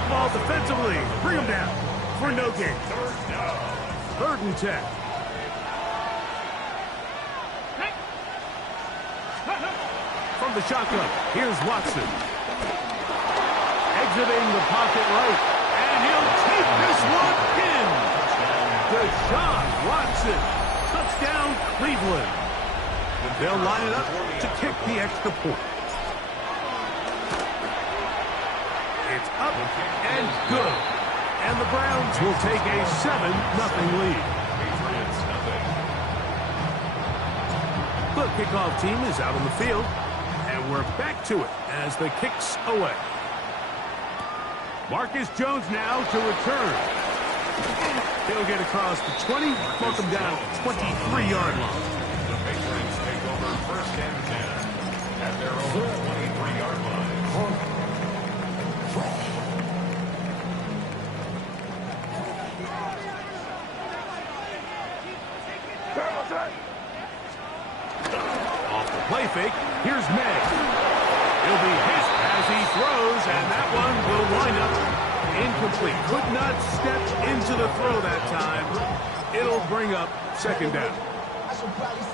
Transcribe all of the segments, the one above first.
football defensively. Bring him down for no gain. 3rd and 10. From the shotgun, here's Watson. Exiting the pocket right, and he'll take this one in. Deshaun Watson, touchdown Cleveland. They'll line it up to kick the extra point. It's up and good. And the Browns will take a 7-0 lead. The kickoff team is out on the field. And we're back to it as the kick's away. Marcus Jones now to return. He'll get across the 20, mark him down at the 23-yard line. The Patriots take over 1st and 10 at their own 23-yard line. Off the play fake, here's May. He'll be hit as he throws, and that one will wind up incomplete. Could not step into the throw that time. It'll bring up 2nd down.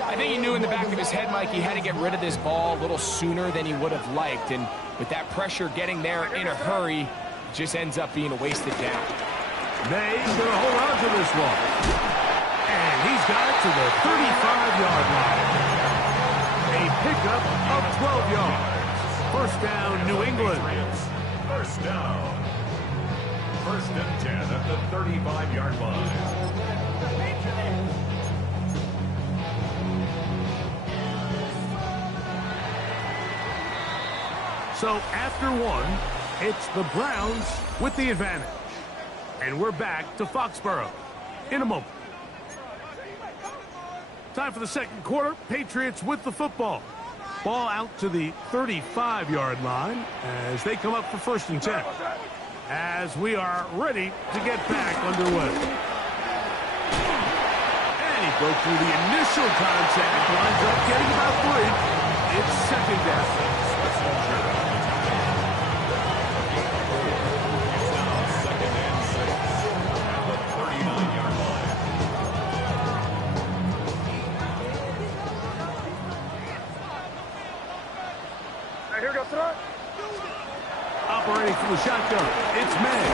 I think he knew in the back of his head, Mike, he had to get rid of this ball a little sooner than he would have liked. And with that pressure getting there in a hurry, it just ends up being a wasted down. May's going to hold on to this one. And he's got it to the 35-yard line. A pickup of 12 yards. 1st down, New England. 1st down. 1st and 10 at the 35-yard line. So after one, it's the Browns with the advantage. And we're back to Foxborough in a moment. Time for the 2nd quarter. Patriots with the football. Ball out to the 35-yard line as they come up for 1st and 10. As we are ready to get back underway. And he broke through the initial contact. Lines up getting about 3. It's 2nd down. Operating from the shotgun, it's May.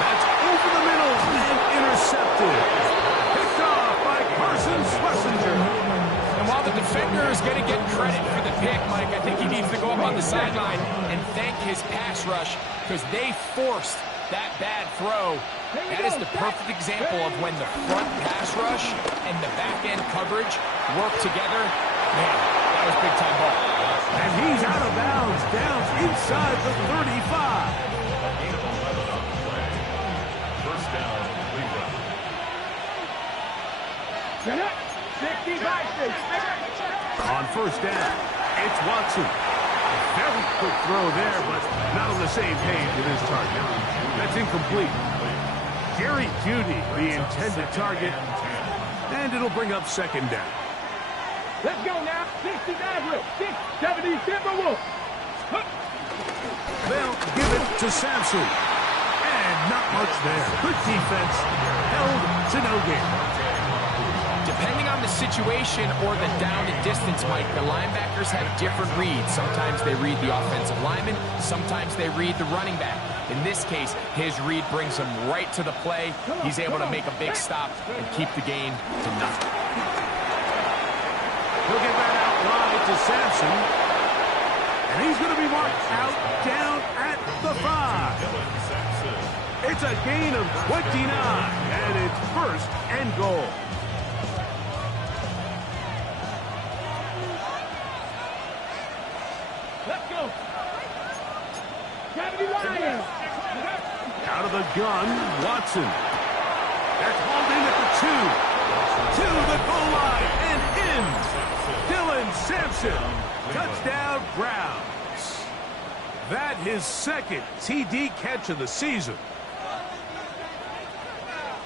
That's over the middle and intercepted. Picked off by Carson Schlesinger. And while the defender is going to get credit for the pick, Mike, I think he needs to go up on the sideline and thank his pass rush because they forced that bad throw. That is the perfect example of when the front pass rush and the back end coverage work together. Man, that was big time ball. And he's out of bounds, down inside the 35. First down, Cleveland. On 1st down, it's Watson. A very quick throw there, but not on the same page with his target. That's incomplete. Jerry Jeudy, the intended target, and it'll bring up 2nd down. Let's go now. 60 average. 70 Timberwolves. They'll give it to Sampson. And not much there. Good defense. Held to no gain. Depending on the situation or the down and distance, Mike, the linebackers have different reads. Sometimes they read the offensive lineman. Sometimes they read the running back. In this case, his read brings him right to the play. He's able to make a big stop and keep the game to nothing. He'll get that out wide to Sampson. And he's going to be marked out down at the 5. It's a gain of 29, and it's 1st and goal. Let's go. Gravity Lions. Out of the gun, Watson. That's hauled in at the 2. To the goal line and in. Dylan Sampson. Touchdown, Browns. That his 2nd TD catch of the season.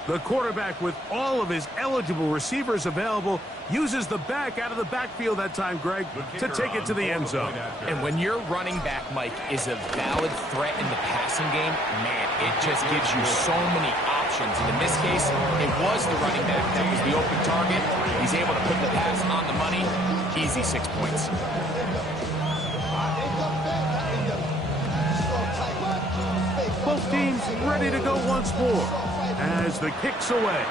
The quarterback, with all of his eligible receivers available, uses the back out of the backfield that time, Greg, to take it to the end zone. And when your running back, Mike, is a valid threat in the passing game, man, it just gives you so many options. And in this case, it was the running back that was the open target. He's able to put the pass on the money. Easy 6 points. Both teams ready to go once more as the kick's away.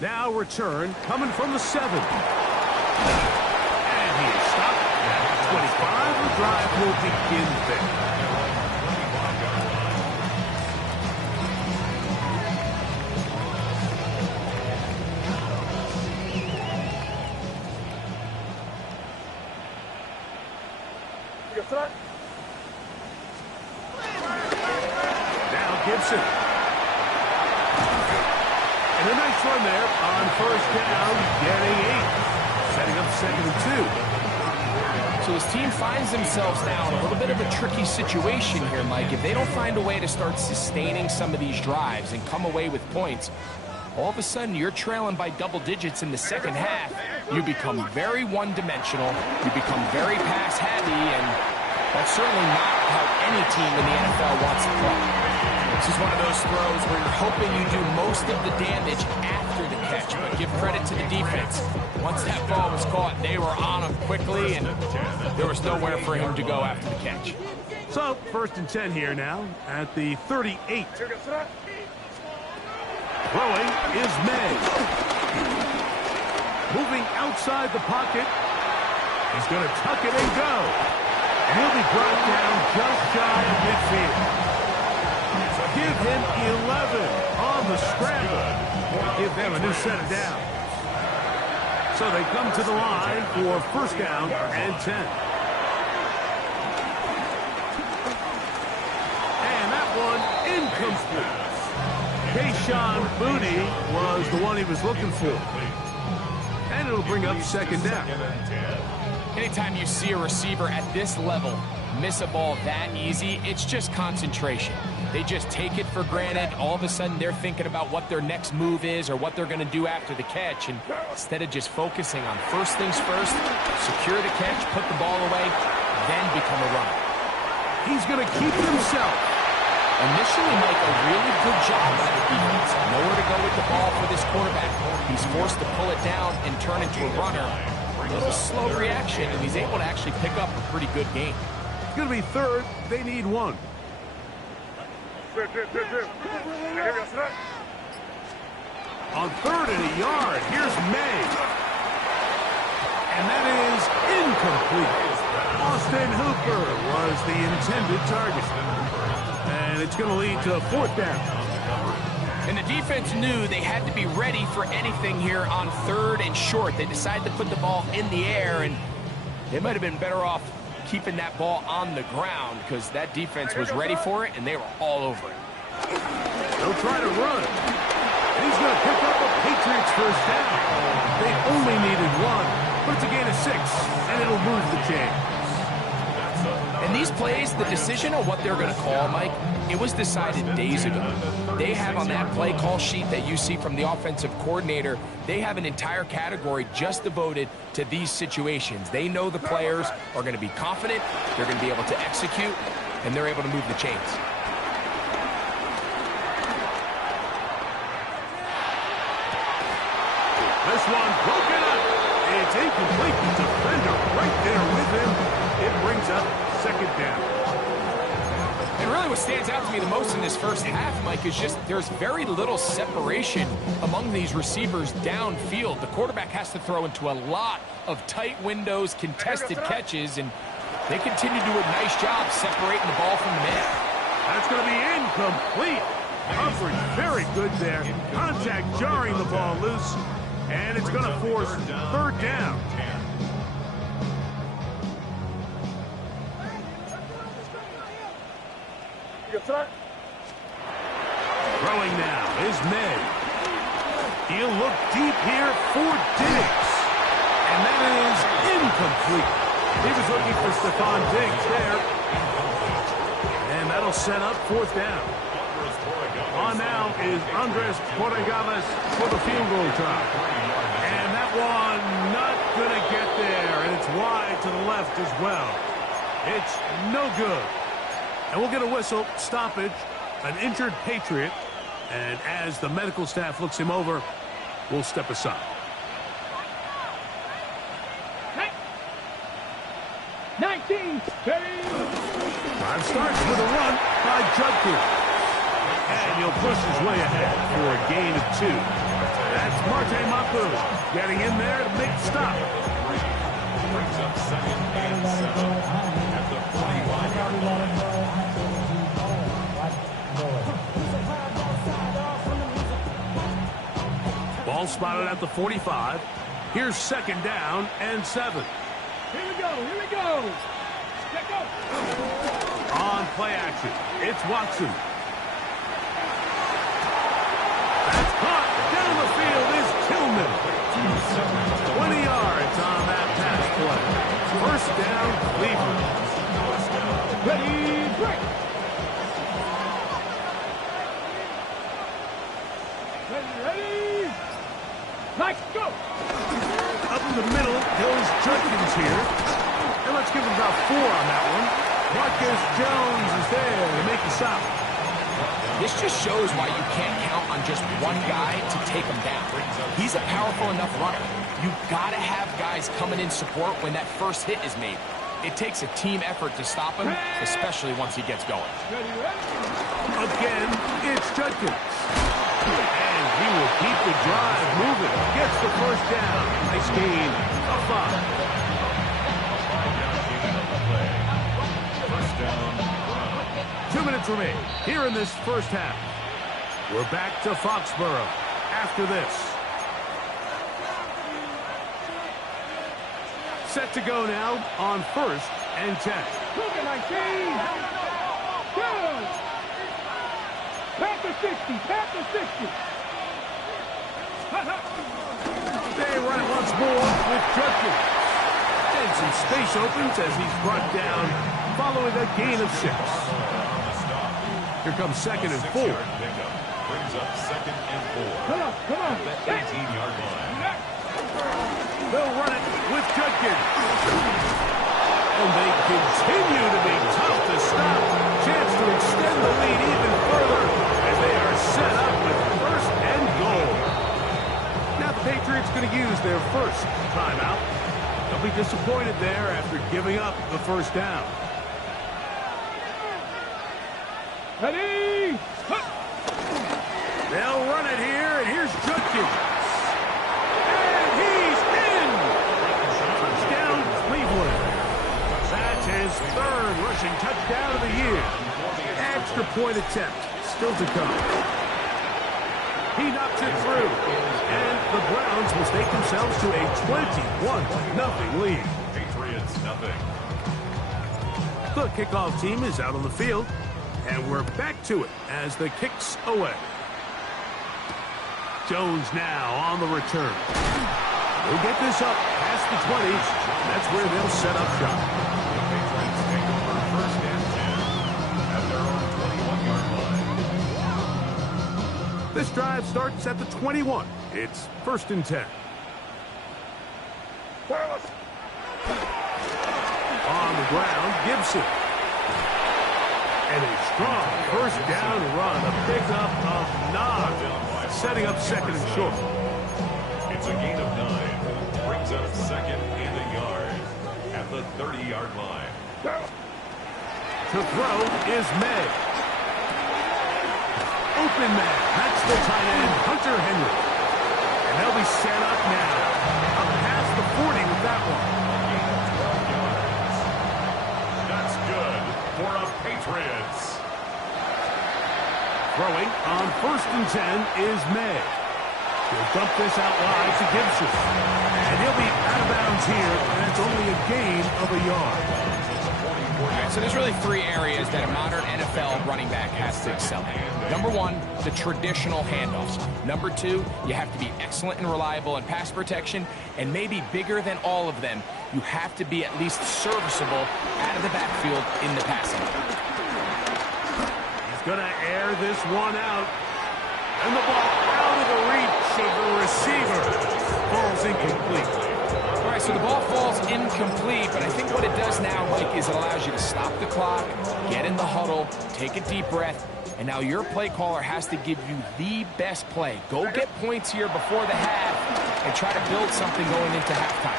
Now return coming from the 7. And he is stopped at 25. The drive will begin there. Gibson. And a nice run there on first down, getting 8. Setting up 2nd and 2. So his team finds themselves now in a little bit of a tricky situation here, Mike. If they don't find a way to start sustaining some of these drives and come away with points, all of a sudden you're trailing by double digits in the second half. You become very one-dimensional. You become very pass-heavy, and that's certainly not how any team in the NFL wants to play. This is one of those throws where you're hoping you do most of the damage after the catch, but give credit to the defense. Once that ball was caught, they were on him quickly, and there was nowhere for him to go after the catch. So, 1st and 10 here now at the 38. Throwing is May. Moving outside the pocket. He's going to tuck it and go. And he'll be brought down just shy of midfield. Give him 11 on the scramble. Give them a new set of downs. So they come to the line for 1st down and 10. And that one incomplete. Kayshon Boutte was the one he was looking for. And it'll bring up 2nd down. Anytime you see a receiver at this level miss a ball that easy, it's just concentration. They just take it for granted. All of a sudden, they're thinking about what their next move is or what they're going to do after the catch. And instead of just focusing on first things first, secure the catch, put the ball away, then become a runner. He's going to keep it himself. Initially, Mike, a really good job by the defense. Nowhere to go with the ball for this quarterback. He's forced to pull it down and turn into a runner. It was a slow reaction, and he's able to actually pick up a pretty good game. It's going to be 3rd. They need 1. On 3rd and a yard, here's May. And that is incomplete. Austin Hooper was the intended target. And it's going to lead to a 4th down. And the defense knew they had to be ready for anything here on 3rd and short. They decided to put the ball in the air, and they might have been better off keeping that ball on the ground because that defense was ready for it, and they were all over it. They'll try to run. And he's going to pick up a Patriots 1st down. They only needed 1, but it's a gain of 6, and it'll move the chains. And these plays, the decision on what they're going to call, Mike, it was decided days ago. They have on that play call sheet that you see from the offensive coordinator, they have an entire category just devoted to these situations. They know the players are going to be confident, they're going to be able to execute, and they're able to move the chains. This one broken up. It's incomplete. The defender right there with him. It brings up 2nd down. And really what stands out to me the most in this first half, Mike, is just there's very little separation among these receivers downfield. The quarterback has to throw into a lot of tight windows, contested catches, and they continue to do a nice job separating the ball from the man. That's going to be incomplete. Coverage very good there. Contact jarring the ball loose. And it's going to force 3rd down. Throwing now is May. He'll look deep here for Diggs. And that is incomplete. He was looking for Stephon Diggs there. And that'll set up 4th down. On now is Andres Porregales for the field goal try. And that one not going to get there, and it's wide to the left as well. It's no good. And we'll get a whistle, stoppage, an injured Patriot. And as the medical staff looks him over, we'll step aside. 19. Drive starts with a run by Judkins. And he'll push his way ahead for a gain of 2. That's Marte Mapu getting in there to make the stop. Brings up second and 7 at the 45-yard line. Ball spotted at the 45. Here's second down and 7. Here we go. Check go. On play action, it's Watson. That's caught. Down the field is Tillman. 20 yards on that pass play. First down, Cleveland. Ready, break. Ready. Let's go. Up in the middle goes Judkins here. And let's give him about 4 on that one. Marcus Jones is there to make the stop. This just shows why you can't count on just one guy to take him down. He's a powerful enough runner. You've got to have guys coming in support when that first hit is made. It takes a team effort to stop him, especially once he gets going. Again, it's Judkins. And he will keep the drive moving. Gets the first down. Nice gain of 5. First down. 2 minutes remain here in this first half. We're back to Foxborough after this. Set to go now on 1st and 10. Look at 19. Go. Pass the 60. They run it once more with Judkins. And some space opens as he's brought down following a gain of 6. Here comes second and 4. Brings up second and 4. Come on. At the 18-yard line. They'll run it with Judkins. And they continue to be tough to stop. Chance to extend the lead even further as they are set up with 1st and goal. Now the Patriots going to use their first timeout. They'll be disappointed there after giving up the first down. Ready. They'll run it here, and here's Judkins. And he's in! Touchdown, Cleveland. That's his 3rd rushing touchdown of the year. Extra point attempt still to come. He knocks it through, and the Browns will stake themselves to a 21-0 lead. Patriots, nothing. The kickoff team is out on the field, and we're back to it as the kick's away. Jones now on the return. They'll get this up past the 20. That's where they'll set up shop. The Patriots take over 1st and 10 at their own 21-yard line. This drive starts at the 21. It's 1st and 10. On the ground, Gibson. And a strong first down run, a pickup of 9, setting up second and short. It's a gain of 9. Brings up second and a yard at the 30-yard line. To throw is May. Open man. That's the tight end, Hunter Henry. And they'll be set up now. Up past the 40 with that one. That's good for a Patriots. Throwing on 1st and 10 is May. He'll dump this out wide to Gibson. And he'll be out of bounds here, and it's only a gain of a yard. All right, so there's really 3 areas that a modern NFL running back has to excel in. Number 1, the traditional handoffs. Number 2, you have to be excellent and reliable in pass protection. And maybe bigger than all of them, you have to be at least serviceable out of the backfield in the passing game. Gonna air this one out. And the ball out of the reach of the receiver. Falls incomplete. All right, so the ball falls incomplete, but I think what it does now, Mike, is it allows you to stop the clock, get in the huddle, take a deep breath, and now your play caller has to give you the best play. Go get points here before the half and try to build something going into halftime.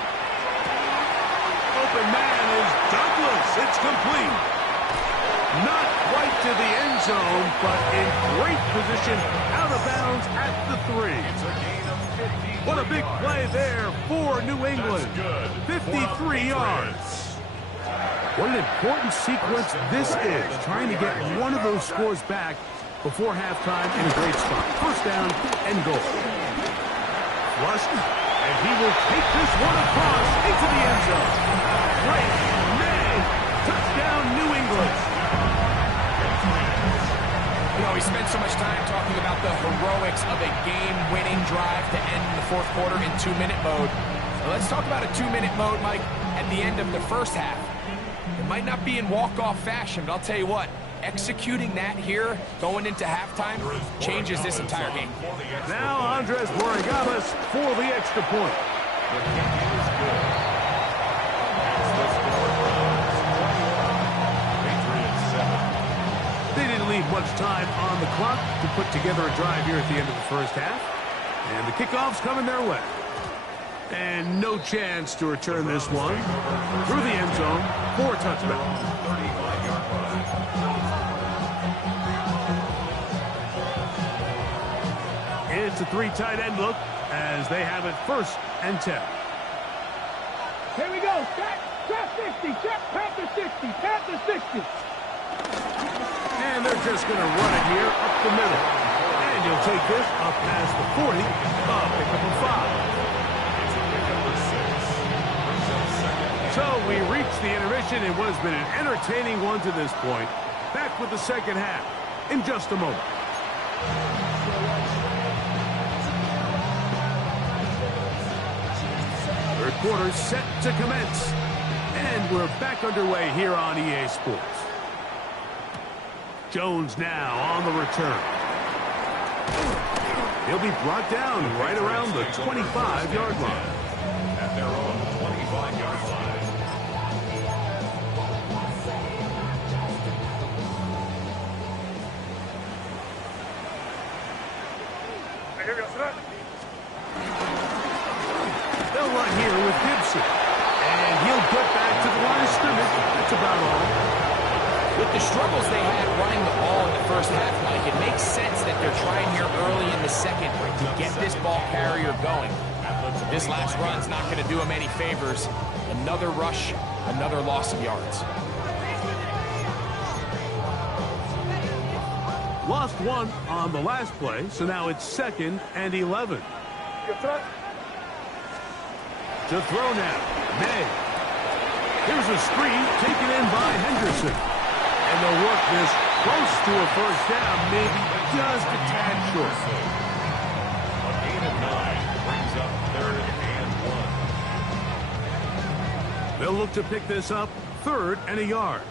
Open man is Douglas. It's complete. Not quite to the end zone, but in great position, out of bounds at the 3. What a big play there for New England. 53 yards. What an important sequence this is, trying to get one of those scores back before halftime in a great spot. First down and goal. Flushed, and he will take this one across into the end zone. Great. May. Touchdown, New England. You know, we spent so much time talking about the heroics of a game-winning drive to end the fourth quarter in 2-minute mode. So let's talk about a 2-minute mode, Mike, at the end of the first half. It might not be in walk-off fashion, but I'll tell you what, executing that here, going into halftime, changes this entire game. Now Andres Borregamas for the extra point. The kick is good. That's the score. Patriots 7. They didn't leave much time on the clock to put together a drive here at the end of the first half. And the kickoff's coming their way. And no chance to return this one through the end zone for a touchdown. 35-yard line. It's a 3 tight end look as they have it first and 10. Here we go. Trap 60. Panther 60. Panther 60. And they're just going to run it here up the middle. And you'll take this up past the 40. Pick up a 5. So we reached the intermission in what has been an entertaining one to this point. Back with the second half in just a moment. Third quarter set to commence. And we're back underway here on EA Sports. Jones now on the return. He'll be brought down right around the 25-yard line. At their own 25-yard line. They'll run here with Gibson. And he'll get back to the line of scrimmage. That's about all. With the struggles they had running the ball in the first half, Mike, it makes sense that they're trying here early in the second to get this ball carrier going. This last run's not going to do him any favors. Another rush, another loss of yards. Lost one on the last play, so now it's 2nd and 11. To throw now, May. Here's a screen taken in by Henderson. And they'll work this close to a first down, maybe just a tad short. A gain of 9 brings up 3rd and 1. They'll look to pick this up 3rd and a yard.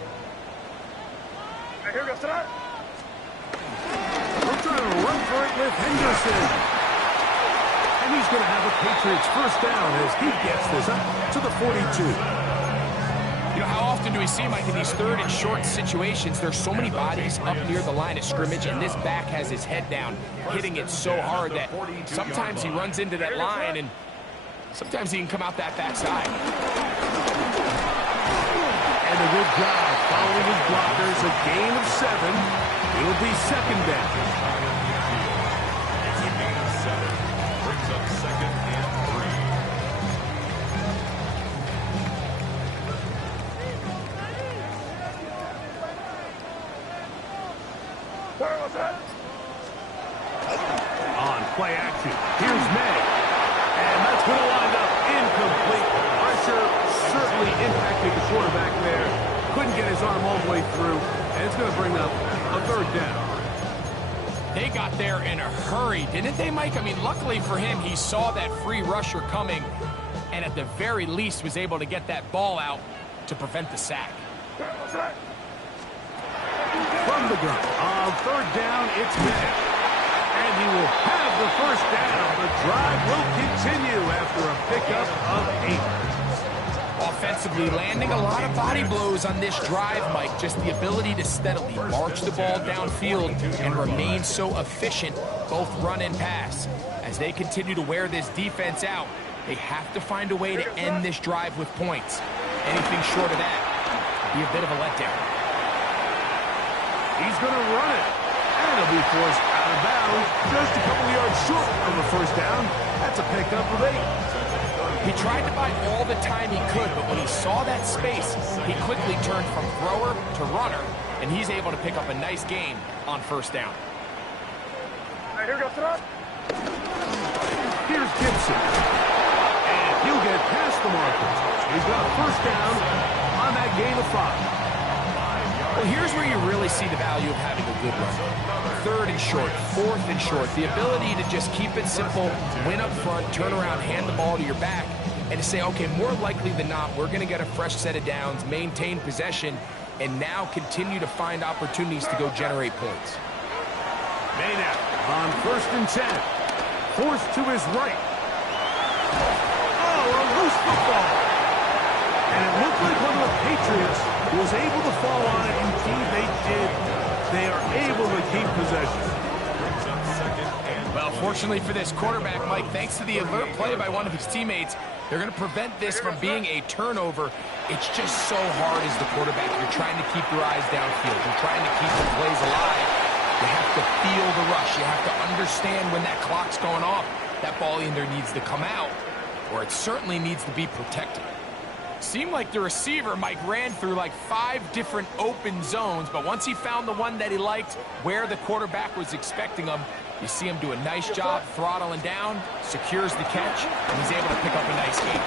Here goes tonight. We're trying to run for it with Henderson. And he's going to have a Patriots first down as he gets this up to the 42. You know, how often do we see, Mike, in these 3rd and short situations, there's so many bodies up near the line of scrimmage, and this back has his head down, hitting it so hard that sometimes he runs into that line, and sometimes he can come out that backside. And a good job following his blockers, a gain of 7. It'll be 2nd down. It's a gain of 7. Brings up 2nd and 3. On play action, here's May. And that's going to wind up incomplete. Pressure certainly impacted the quarterback there. Couldn't get his arm all the way through. And it's going to bring up a 3rd down. They got there in a hurry, didn't they, Mike? I mean, luckily for him, he saw that free rusher coming and at the very least was able to get that ball out to prevent the sack. from the gun. On third down, it's May. And he will have the first down. The drive will continue after a pickup of 8. Offensively, landing a lot of body blows on this drive, Mike. Just the ability to steadily march the ball downfield and remain so efficient, both run and pass. As they continue to wear this defense out, they have to find a way to end this drive with points. Anything short of that would be a bit of a letdown. He's going to run it. And he'll be forced out of bounds. Just a couple yards short of the first down. That's a pickup of 8. He tried to buy all the time he could, but when he saw that space, he quickly turned from thrower to runner, and he's able to pick up a nice gain on first down. All right, here we go, throw. Here's Gibson. And he'll get past the markers. He's got a first down on that gain of 5. Well, here's where you really see the value of having a good run. Third and short, fourth and short. The ability to just keep it simple, win up front, turn around, hand the ball to your back, and to say, okay, more likely than not, we're going to get a fresh set of downs, maintain possession, and now continue to find opportunities to go generate points. Maynard on first and 10. Forced to his right. Oh, a loose football. And it looked like one of the Patriots was able to fall on it. Indeed, they did. They are able to keep possession. Well, fortunately for this quarterback, Mike, thanks to the alert play by one of his teammates, they're going to prevent this from being a turnover. It's just so hard as the quarterback. You're trying to keep your eyes downfield. You're trying to keep the plays alive. You have to feel the rush. You have to understand when that clock's going off. That ball either needs to come out, or it certainly needs to be protected. Seemed like the receiver, Mike, ran through like 5 different open zones, but once he found the one that he liked, where the quarterback was expecting him, you see him do a nice job throttling down, secures the catch, and he's able to pick up a nice gain.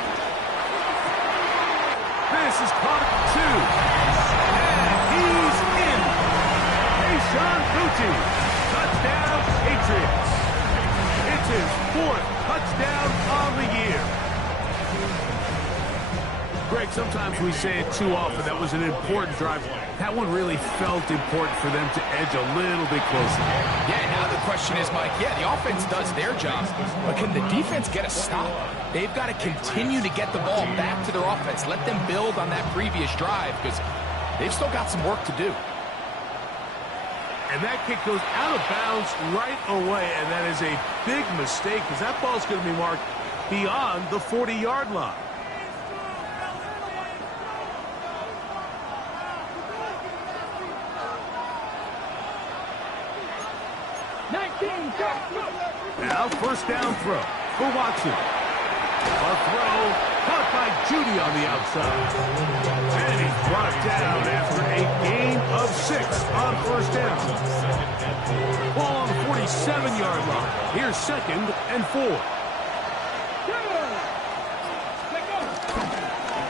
This is caught at 2. And he's in. Sean Booty, touchdown Patriots. It's his 4th touchdown of the year. Greg, sometimes we say it too often. That was an important drive. That one really felt important for them to edge a little bit closer. Yeah, now the question is, Mike, yeah, the offense does their job, but can the defense get a stop? They've got to continue to get the ball back to their offense. Let them build on that previous drive because they've still got some work to do. And that kick goes out of bounds right away, and that is a big mistake because that ball is going to be marked beyond the 40-yard line. Now first down throw for Watson. A throw caught by Judy on the outside. And he's brought down after a gain of 6 on first down. Ball on the 47-yard line. Here's 2nd and 4.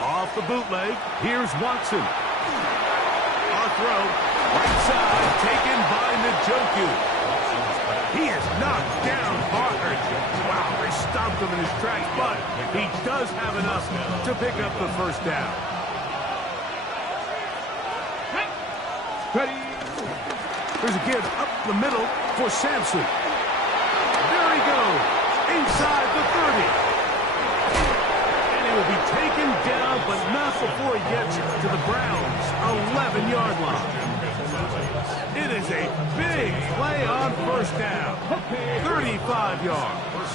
Off the bootleg, here's Watson. A throw, right side, taken by Njoku. He is knocked down hard. Wow, they stopped him in his tracks, but he does have enough to pick up the first down. Ready? There's a give up the middle for Sampson. There he goes, inside the 30. And he will be taken down, but not before he gets to the Browns' 11-yard line. It is a big play on first down. 35 yards.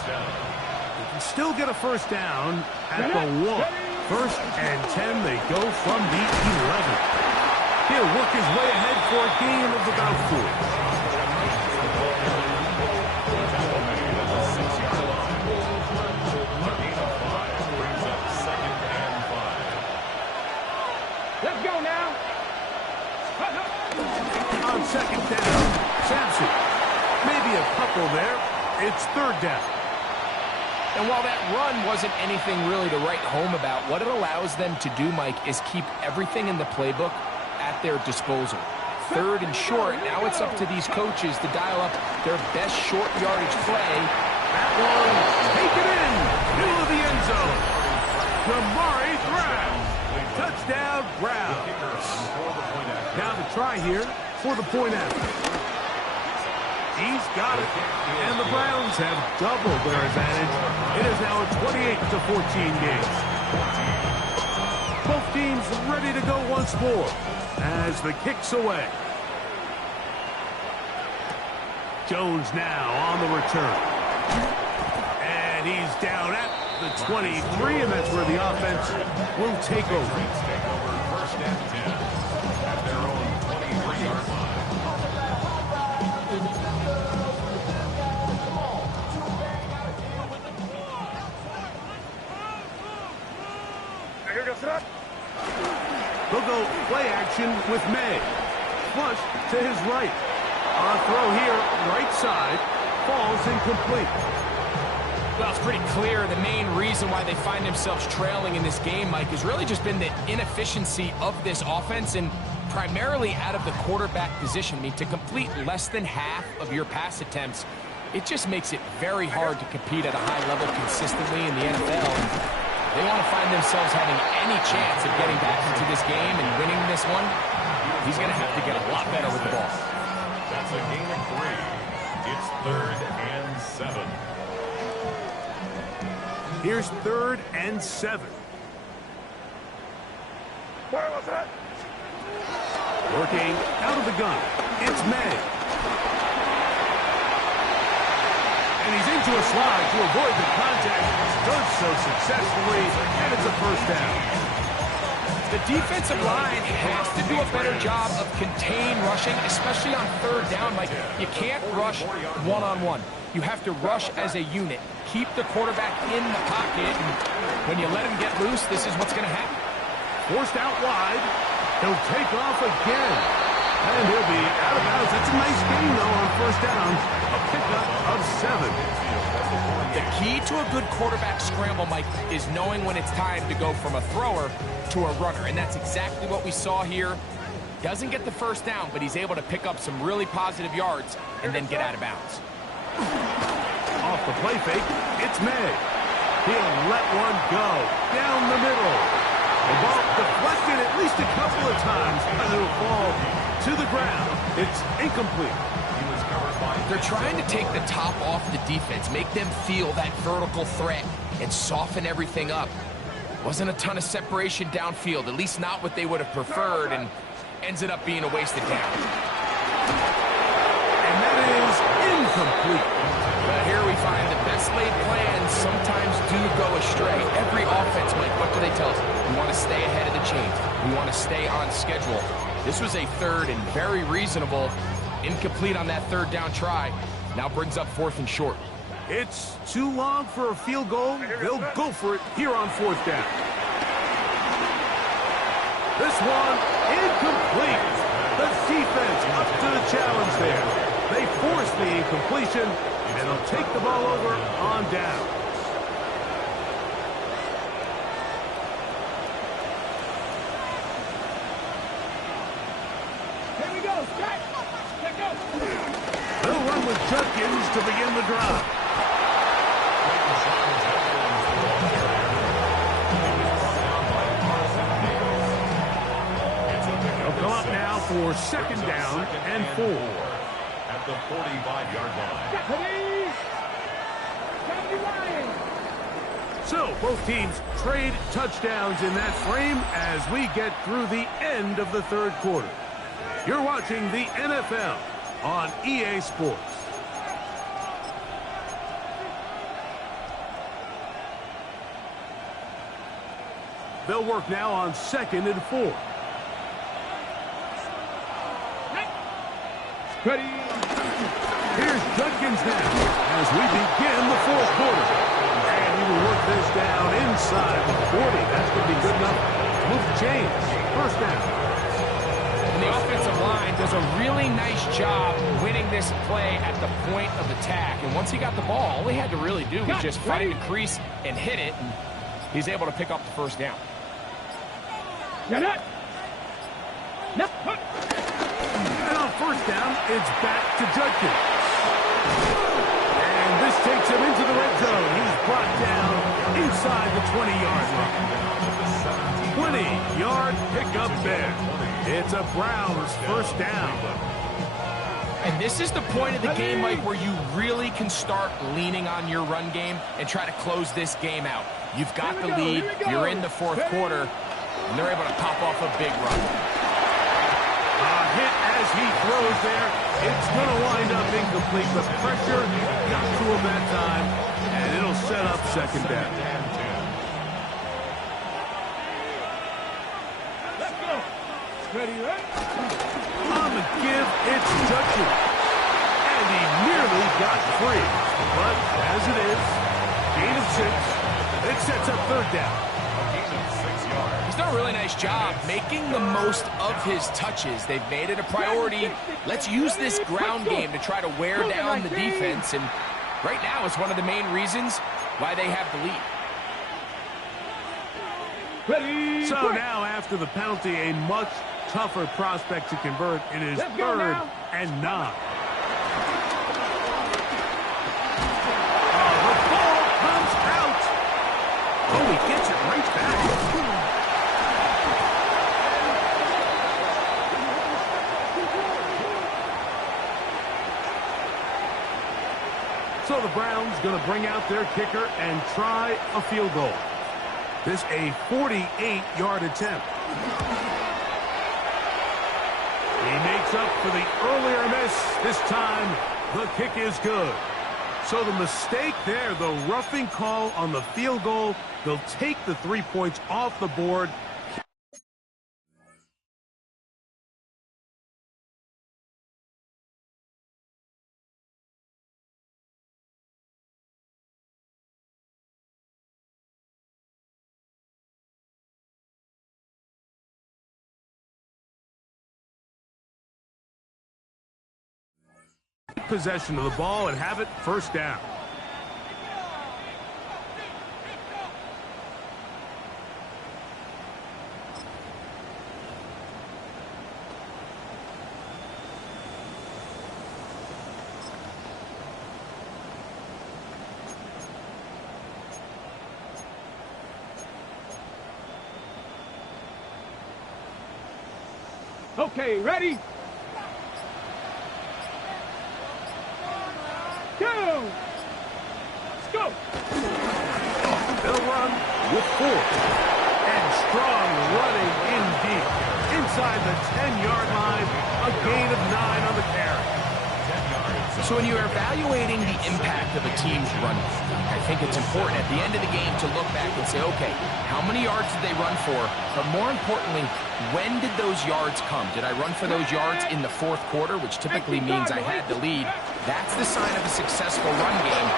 You can still get a first down at the 1. 1st and 10, they go from the 11. He'll work his way ahead for a gain of about 4. Let's go now. On 2nd down, Sampson. Maybe a couple there. It's 3rd down. And while that run wasn't anything really to write home about, what it allows them to do, Mike, is keep everything in the playbook at their disposal. 3rd and short, now it's up to these coaches to dial up their best short yardage play. That one, take it in, middle of the end zone. Jamari Brown. Touchdown, Brown. Now the try here, for the point after. He's got it. And the Browns have doubled their advantage. It is now a 28-14 game. Both teams ready to go once more as the kick's away. Jones now on the return. And he's down at the 23, and that's where the offense will take over. First and 10 at their own 23-yard line. They'll go play action with May. Flush to his right. On a throw here, right side, falls incomplete. Well, it's pretty clear the main reason why they find themselves trailing in this game, Mike, has really just been the inefficiency of this offense and primarily out of the quarterback position. I mean, to complete less than half of your pass attempts, it just makes it very hard to compete at a high level consistently in the NFL. And they want to find themselves having any chance of getting back into this game and winning this one. He's going to have to get a lot better with the ball. That's a gain of 3. It's 3rd and 7. Here's 3rd and 7. Where was that? Working out of the gun. It's May. And he's into a slide to avoid the contact. Does so successfully, and it's a first down. The defensive line has to do a better job of contain rushing, especially on 3rd down. Like, you can't rush one-on-one. You have to rush as a unit. Keep the quarterback in the pocket, and when you let him get loose, this is what's going to happen. Forced out wide. He'll take off again. And he'll be out of bounds. That's a nice gain, though, on 1st down. A pickup of 7. The key to a good quarterback scramble, Mike, is knowing when it's time to go from a thrower to a runner. And that's exactly what we saw here. Doesn't get the 1st down, but he's able to pick up some really positive yards and then get out of bounds. Off the play fake, it's May. He'll let one go down the middle. The ball deflected at least a couple of times, and it'll fall to the ground. It's incomplete. He was covered by... They're trying to take the top off the defense, make them feel that vertical threat, and soften everything up. Wasn't a ton of separation downfield, at least not what they would have preferred, and ends it up being a wasted down. And that is incomplete. But here we find the best laid plans sometimes do go astray. Every offense, Mike, what do they tell us? We want to stay ahead of the chains. We want to stay on schedule. This was a 3rd and very reasonable. Incomplete on that 3rd down try. Now brings up 4th and short. It's too long for a field goal. They'll go for it here on 4th down. This one incomplete. The defense up to the challenge there. They force the incompletion, and they'll take the ball over on down. Here we go. Strike. Let go. They'll run with Judkins to begin the drive. They'll come up now for 2nd down and 4. At the 45-yard line. So both teams trade touchdowns in that frame as we get through the end of the 3rd quarter. You're watching the NFL on EA Sports. They'll work now on 2nd and 4. Ready. Here's Judkins now as we begin the 4th quarter. And he will work this down inside the 40. That's going to be good enough to move the chains. 1st down. And the offensive line does a really nice job winning this play at the point of attack. And once he got the ball, all he had to really do was just find a crease and hit it. And he's able to pick up the 1st down. Get it. No. And on 1st down, it's back to Judkins. And this takes him into the red zone. He's brought down inside the 20-yard line. 20-yard pickup. up there. It's a Browns first down. And this is the point of the game, Mike, where you really can start leaning on your run game and try to close this game out. You've got the lead, you're in the fourth quarter, and they're able to pop off a big run. A hit as he throws there. It's going to wind up incomplete. The pressure got to him that time, and it'll set up second down. Let's go. Ready, right? On the give, it's Judkins. And he nearly got free. But as it is, gain of 6. It sets up third down. He's done a really nice job making the most of his touches. They've made it a priority. Let's use this ground game to try to wear down the defense. And right now, it's one of the main reasons why they have the lead. Ready. So now, after the penalty, a much tougher prospect to convert. It is third and 9. The ball comes out. Oh, he gets it right back. So the Browns going to bring out their kicker and try a field goal. This a 48-yard attempt. He makes up for the earlier miss. This time, the kick is good. So the mistake there, the roughing call on the field goal, they'll take the 3 points off the board. Possession of the ball and have it first down. Okay, ready? Go! Let's go! They'll run with 4. And strong running in deep. Inside the 10-yard line, a gain of 9 on the carry. So when you're evaluating the impact of a team's run, I think it's important at the end of the game to look back and say, okay, how many yards did they run for? But more importantly, when did those yards come? Did I run for those yards in the fourth quarter, which typically means I had the lead? That's the sign of a successful run game.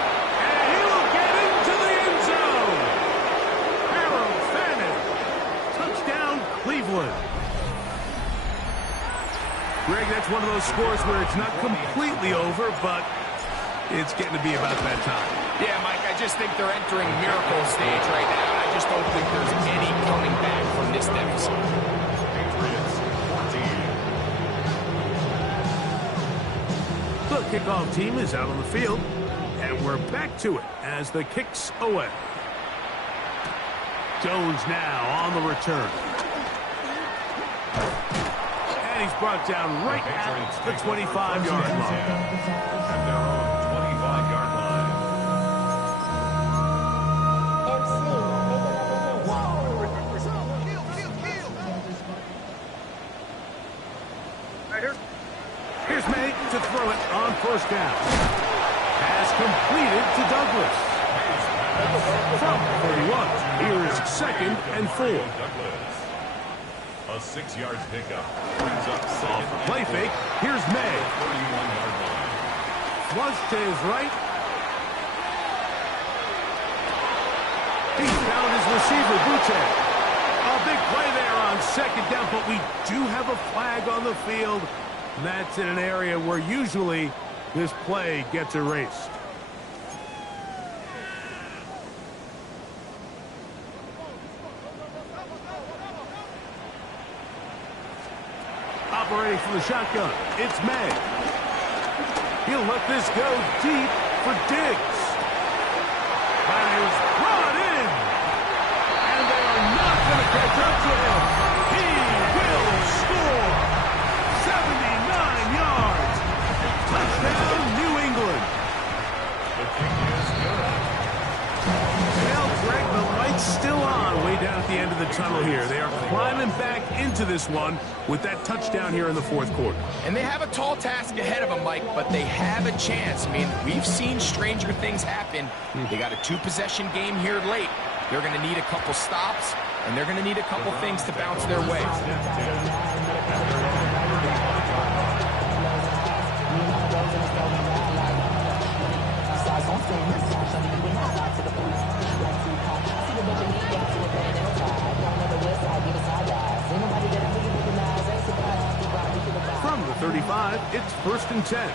And he will get into the end zone. Harold Fannin. Touchdown, Cleveland. Greg, that's one of those scores where it's not completely over, but it's getting to be about that time. Yeah, Mike, I just think they're entering miracle stage right now. I just don't think there's any coming back from this deficit. The kickoff team is out on the field, and we're back to it as the kick's away. Jones now on the return. And he's brought down right at the 25-yard line. At their own 25-yard line. Here's May to throw it on first down. Pass completed to Douglas. From 31, here is second and 4. A 6-yard pickup. Brings up second. Play fake. Here's May. 31-yard line. Flush to his right. He found his receiver, Buche. A big play there on second down, but we do have a flag on the field. And that's in an area where usually this play gets erased. Operating from the shotgun, it's May. He'll let this go deep for Diggs. That is brought in. And they are not going to catch up to him. He this one with that touchdown here in the fourth quarter. And they have a tall task ahead of them, Mike, but they have a chance. I mean, we've seen stranger things happen. They got a two-possession game here late. They're going to need a couple stops, and they're going to need a couple things to bounce their way. From the 35, it's 1st and 10.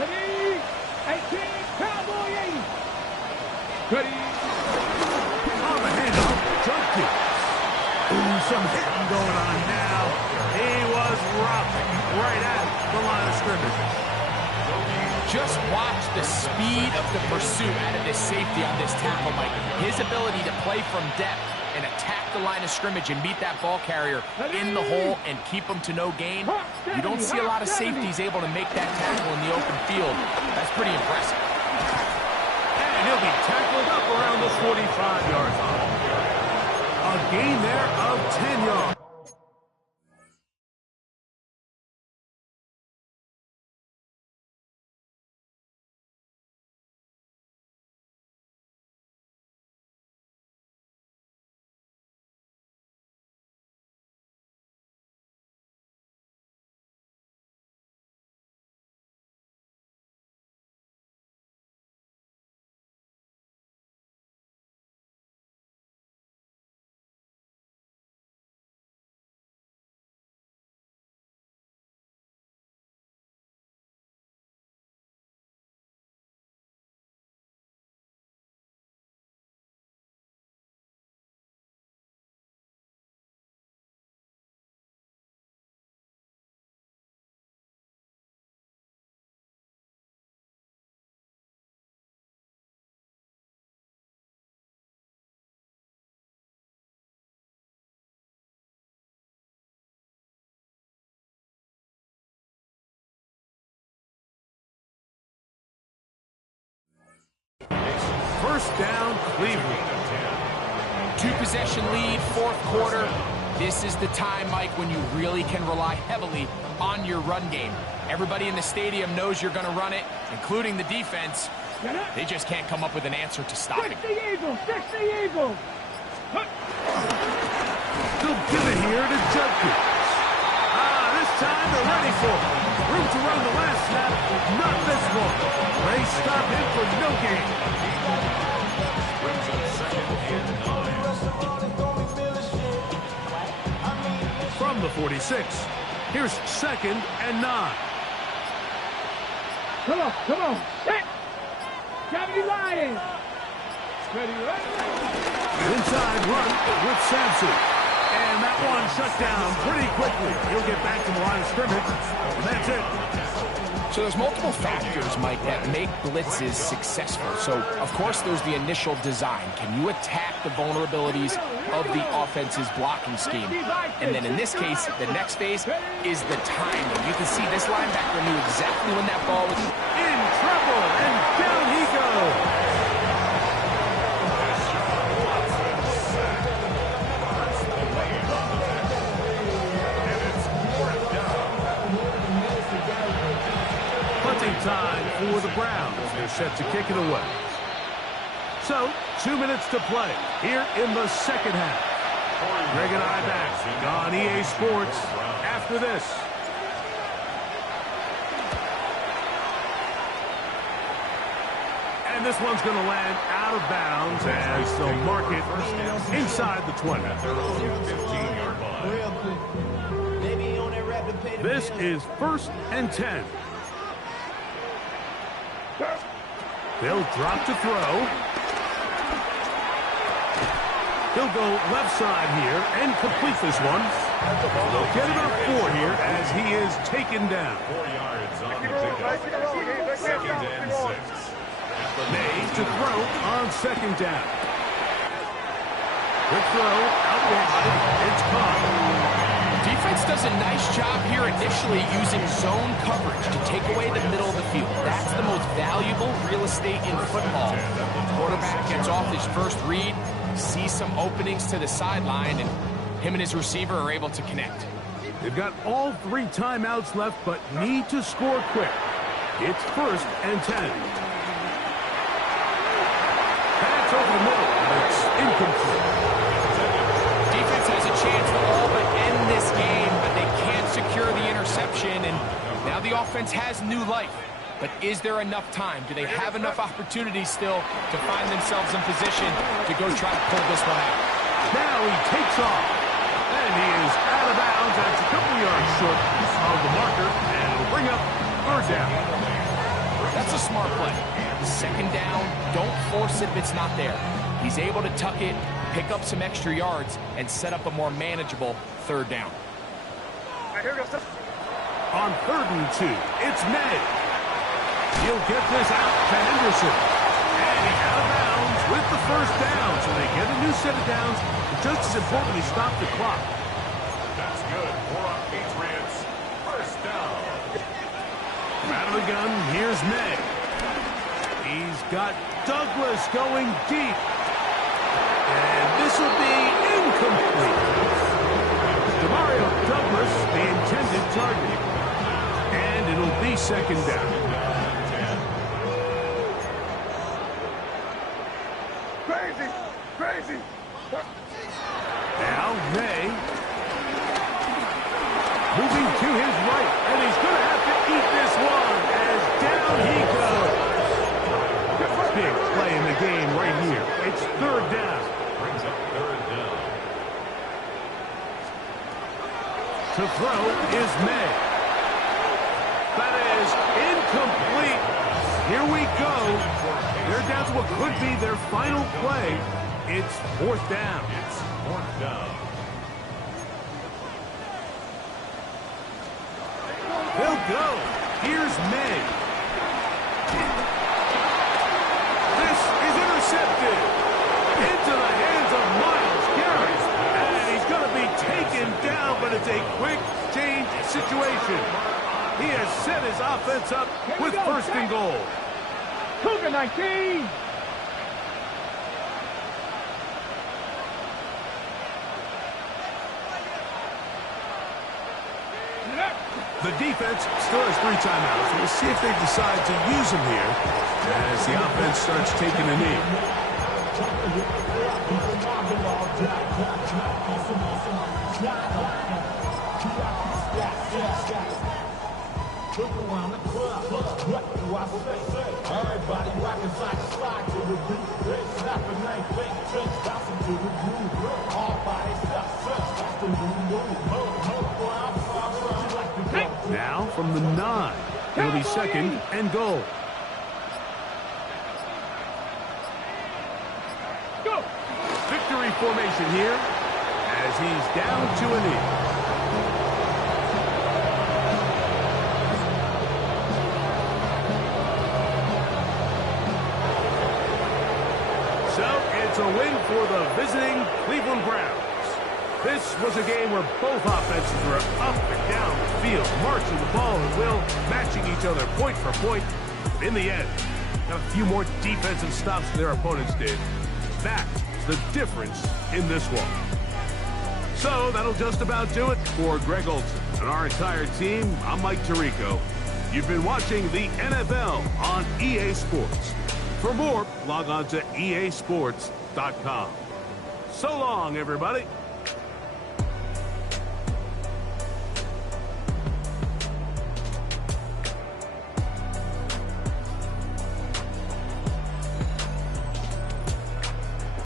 Ready? 18, Cowboy 80. Ready? On the handoff, Junkie. Ooh, some hitting going on now. He was rocked right at the line of scrimmage. Just watch the speed of the pursuit out of this safety on this tackle, Mike. His ability to play from depth and attack the line of scrimmage and meet that ball carrier in the hole and keep him to no gain. You don't see a lot of safeties able to make that tackle in the open field. That's pretty impressive. And he'll be tackled up around the 45-yard line. A gain there of 10 yards. First down, Cleveland. Two-possession lead, fourth quarter. This is the time, Mike, when you really can rely heavily on your run game. Everybody in the stadium knows you're going to run it, including the defense. They just can't come up with an answer to stop it. 60 Eagles, 60 Eagles. They'll give it here to Judkins. This time they're ready for it. Room to run the last snap, not this one. They stop him for no gain. Brings up 2nd and 9. From the 46, here's 2nd and 9. Come on, set. Gravity Lions. Ready, ready. Inside run with Sampson. And that one shut down pretty quickly. He'll get back to the line of scrimmage, and that's it. So there's multiple factors, Mike, that make blitzes successful. So, of course, there's the initial design. Can you attack the vulnerabilities of the offense's blocking scheme? And then in this case, the next phase is the timing. You can see this linebacker knew exactly when that ball was In trouble, and down he goes. Time for the Browns. They're set to kick it away. So, 2 minutes to play here in the second half. Greg and I back on EA Sports after this. And this one's going to land out of bounds as they'll mark it inside the 20. This is 1st and 10. They'll drop to throw. He'll go left side here and complete this one. They'll get about 4 here as he is taken down. 4 yards on the pickup. 2nd and 6. Made to throw on 2nd down. Quick throw out wide. It's caught. Defense does a nice job here initially using zone coverage to take away the middle of the field. That's the most valuable real estate in football. Quarterback gets off his first read, sees some openings to the sideline, and him and his receiver are able to connect. They've got all 3 timeouts left, but need to score quick. It's 1st and 10. Pass over the middle, but it's incomplete. Defense has a chance to all but end this game, but they can't secure the interception, and now the offense has new life. But is there enough time? Do they have enough opportunities still to find themselves in position to go try to pull this one out? Now he takes off, and he is out of bounds. That's a couple yards short of the marker, and it'll bring up 3rd down. That's a smart play. 2nd down, don't force it if it's not there. He's able to tuck it, pick up some extra yards, and set up a more manageable 3rd down. On 3rd and 2, it's May. He'll get this out to Henderson. And he's out of bounds with the 1st down. So they get a new set of downs. But just as importantly, stop the clock. That's good for our Patriots. 1st down. Out of the gun, here's May. He's got Douglas going deep. And this will be incomplete. Demario Douglas, the intended target. And it'll be 2nd down. Crazy. Now May. Moving to his right. And he's going to have to eat this one as down he goes. Big play in the game right here. It's 3rd down. Brings up 3rd down. To throw is May. That is incomplete. Here we go. They're down to what could be their final play. It's 4th down. It's 4th down. They'll go. Here's May. This is intercepted. Into the hands of Myles Garrett. And he's going to be taken down, but it's a quick change situation. He has set his offense up with 1st and goal. Cougar 19. The defense still has 3 timeouts. We'll see if they decide to use them here as the offense starts taking a knee. Everybody rockin' slide to the beat. Snapping ain't fake, bouncing to the groove. All body stuff, that's the new move. Now from the 9, it'll be 2nd and goal. Go. Victory formation here as he's down to a knee. So it's a win for the visiting Cleveland Browns. This was a game where both offenses were up and down the field, marching the ball at will, matching each other point for point. In the end, got a few more defensive stops than their opponents did. That's the difference in this one. So that'll just about do it for Greg Olson and our entire team. I'm Mike Tirico. You've been watching the NFL on EA Sports. For more, log on to easports.com. So long, everybody.